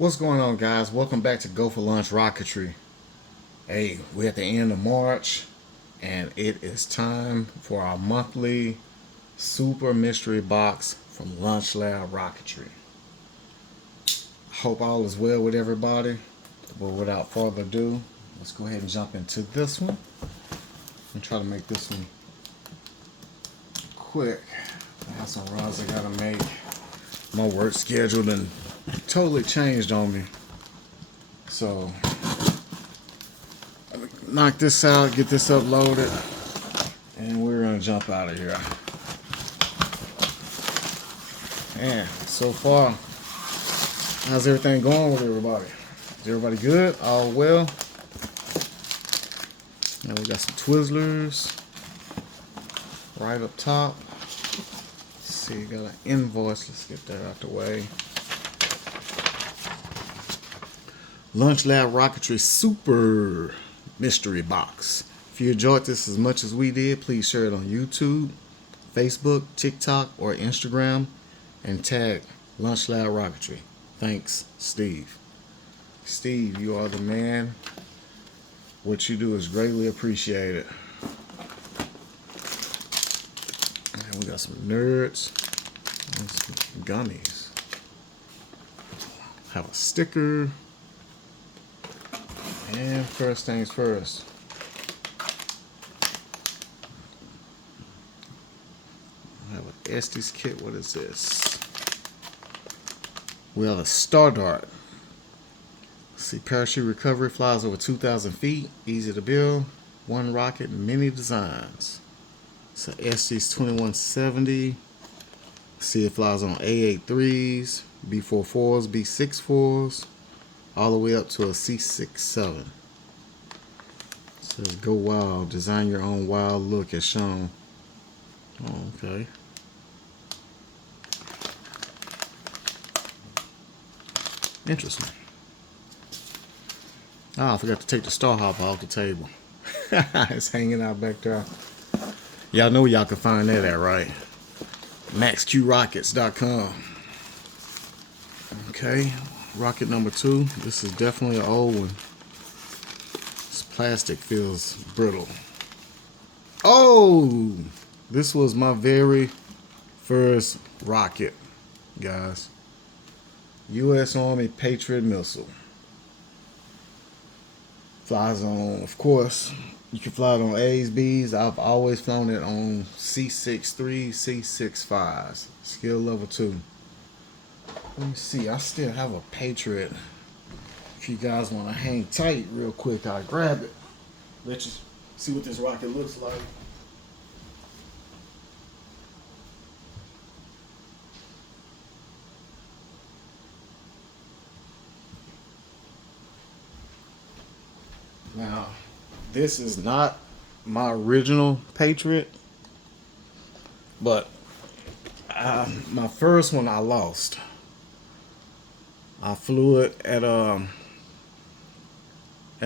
What's going on, guys? Welcome back to Go for Launch Rocketry. Hey, we're at the end of March and it is time for our monthly super mystery box from Launch Lab Rocketry. Hope all is well with everybody, but without further ado, let's go ahead and jump into this one and try to make this one quick. I have some runs I gotta make. My work schedule done totally changed on me, so I'm gonna knock this out, get this uploaded, and we're gonna jump out of here. And so far, how's everything going with everybody? Is everybody good? All well? Now we got some Twizzlers right up top. Let's see, got an invoice. Let's get that out the way. Launch Lab Rocketry Super Mystery Box. If you enjoyed this as much as we did, please share it on YouTube, Facebook, TikTok, or Instagram, and tag Launch Lab Rocketry. Thanks, Steve. Steve, you are the man. What you do is greatly appreciated. And we got some nerds and some gummies. Have a sticker. And first things first, I have an Estes kit. What is this? We have a Star Dart. See, parachute recovery, flies over 2,000 feet, easy to build, one rocket, many designs. It's an Estes 2170. See, it flies on A83s, B44s, B64s. All the way up to a C67. It says go wild, design your own wild look as shown. Oh, okay. Interesting. Ah, I forgot to take the star hopper off the table. It's hanging out back there. Y'all know y'all can find that at, right? MaxQRockets.com. Okay. Rocket number 2. This is definitely an old one. This plastic feels brittle. Oh! This was my very first rocket, guys. U.S. Army Patriot missile. Flies on, of course, you can fly it on A's, B's. I've always flown it on C63, C65s. Skill level 2. Let me see, I still have a Patriot. If you guys want to hang tight real quick, I'll grab it. Let you see what this rocket looks like. Now, this is not my original Patriot, but my first one I lost. I flew it at the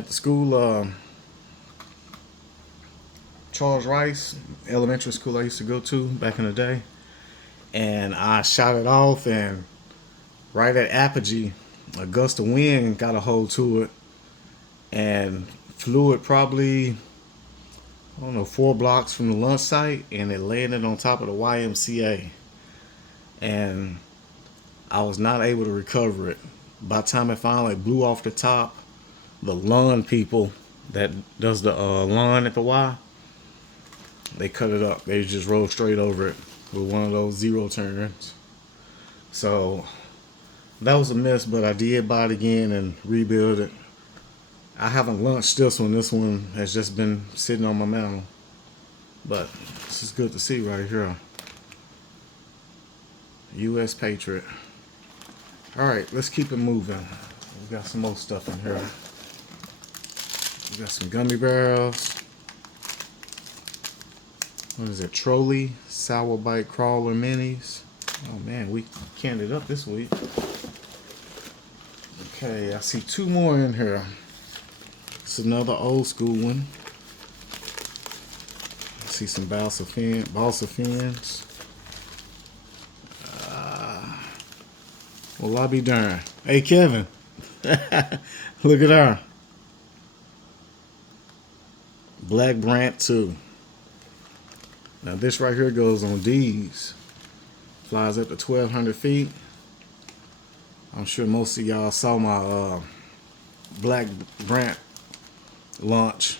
school, Charles Rice elementary school I used to go to back in the day, and I shot it off, and right at apogee, a gust of wind got a hold to it and flew it probably, I don't know, 4 blocks from the launch site, and it landed on top of the YMCA. And I was not able to recover it. By the time it finally blew off the top, the lawn people that does the lawn at the Y, they cut it up. They just rolled straight over it with one of those zero turns. So that was a miss, but I did buy it again and rebuild it. I haven't launched this one. This one has just been sitting on my mantle. But this is good to see right here. U.S. Patriot. Alright, let's keep it moving. We got some more stuff in here. We got some gummy bears. What is it? Trolley Sour Bite Crawler Minis. Oh man, we canned it up this week. Okay, I see 2 more in here. It's another old school one. I see some balsa fins. Well, I'll be darned. Hey, Kevin, Look at her. Black Brant 2. Now this right here goes on D's. Flies up to 1,200 feet. I'm sure most of y'all saw my Black Brant launch.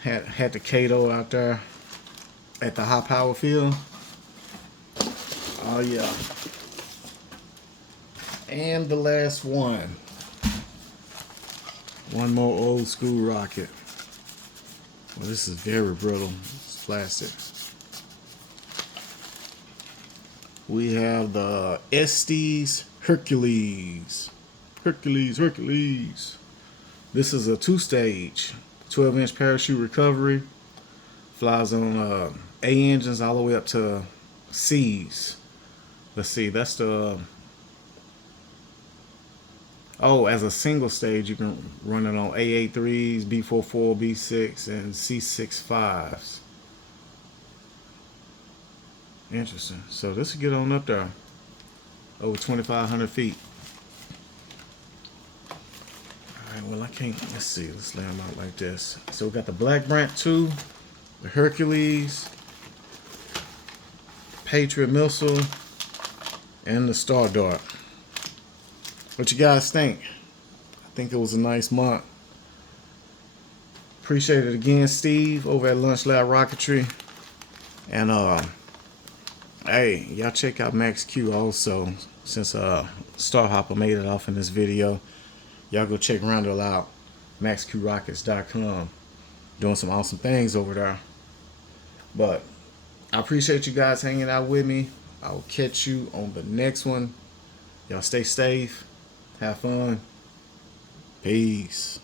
Had the Kato out there at the high power field. Oh yeah. And the last one. One more old school rocket. Well, this is very brittle. It's plastic. We have the Estes Hercules. Hercules. This is a 2-stage, 12-inch parachute recovery. Flies on A engines all the way up to C's. Let's see, that's the... Oh, as a single stage, you can run it on A83s, B44, B6, and C65s. Interesting. So this will get on up there, over 2,500 feet. All right, well, I can't, let's see, let's lay them out like this. So we got the Black Brant 2, the Hercules, Patriot Missile, and the Star Dart. What you guys think? I think it was a nice month. Appreciate it again, Steve, over at Launch Lab Rocketry. And hey, y'all check out Max Q also. Since Star Hopper made it off in this video, y'all go check Randall out. MaxQRockets.com. Doing some awesome things over there. But I appreciate you guys hanging out with me. I will catch you on the next one. Y'all stay safe. Have fun. Peace.